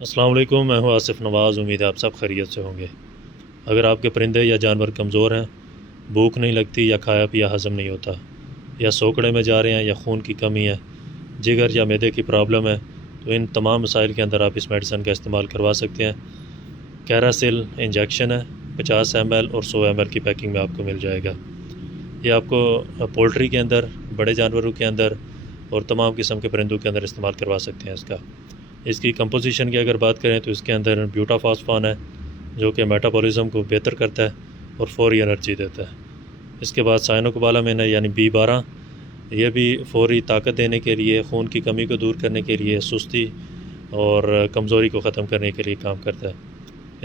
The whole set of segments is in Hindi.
अस्सलाम वालेकुम, मैं हूं आसिफ नवाज़। उम्मीद है आप सब खैरियत से होंगे। अगर आपके परिंदे या जानवर कमज़ोर हैं, भूख नहीं लगती या खाया पिया हज़म नहीं होता, या सोकड़े में जा रहे हैं, या खून की कमी है, जिगर या मैदे की प्रॉब्लम है, तो इन तमाम मसाइल के अंदर आप इस मेडिसिन का इस्तेमाल करवा सकते हैं। कैरासिल इंजेक्शन है, 50 ml और 100 ml की पैकिंग में आपको मिल जाएगा। ये आपको पोल्ट्री के अंदर, बड़े जानवरों के अंदर और तमाम किस्म के परिंदों के अंदर इस्तेमाल करवा सकते हैं। इसकी कंपोजिशन की अगर बात करें तो इसके अंदर ब्यूटाफॉस्फान है, जो कि मेटाबॉलिज्म को बेहतर करता है और फौरी एनर्जी देता है। इसके बाद साइनोकोबालामिन है, यानी B12। ये भी फौरी ताकत देने के लिए, खून की कमी को दूर करने के लिए, सुस्ती और कमज़ोरी को ख़त्म करने के लिए काम करता है।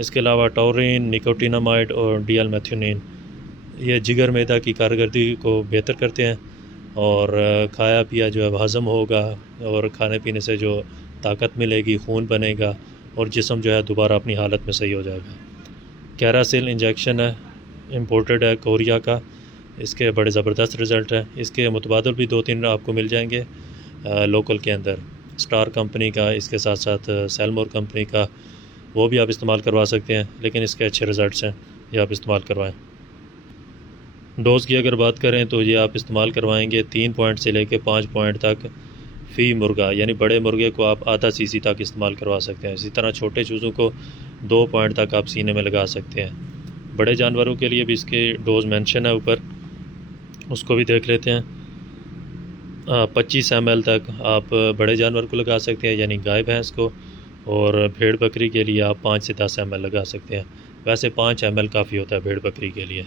इसके अलावा टॉरिन, निकोटिनामाइड और DL-मेथियोनिन, ये जिगर मैदा की कारकर्दगी को बेहतर करते हैं और खाया पिया जो है हज़म होगा और खाने पीने से जो ताकत मिलेगी, खून बनेगा और जिस्म जो है दोबारा अपनी हालत में सही हो जाएगा। कैरासिल इंजेक्शन है, इम्पोर्टेड है कोरिया का। इसके बड़े ज़बरदस्त रिज़ल्ट हैं। इसके मुतबादल भी 2-3 आपको मिल जाएंगे लोकल के अंदर, स्टार कंपनी का, इसके साथ साथ सेलमोर कंपनी का, वो भी आप इस्तेमाल करवा सकते हैं। लेकिन इसके अच्छे रिज़ल्ट्स हैं, ये आप इस्तेमाल करवाएं। डोज़ की अगर बात करें तो ये आप इस्तेमाल करवाएंगे 3 पॉइंट से लेकर 5 पॉइंट तक फ़ी मुर्गा, यानी बड़े मुर्गे को आप आधा सीसी तक इस्तेमाल करवा सकते हैं। इसी तरह छोटे चूज़ों को 2 पॉइंट तक आप सीने में लगा सकते हैं। बड़े जानवरों के लिए भी इसके डोज़ मेंशन है ऊपर, उसको भी देख लेते हैं। 25 ml तक आप बड़े जानवर को लगा सकते हैं, यानी गाय भैंस को, और भेड़ बकरी के लिए आप 5 से 10 ml लगा सकते हैं। वैसे 5 ml काफ़ी होता है भेड़ बकरी के लिए।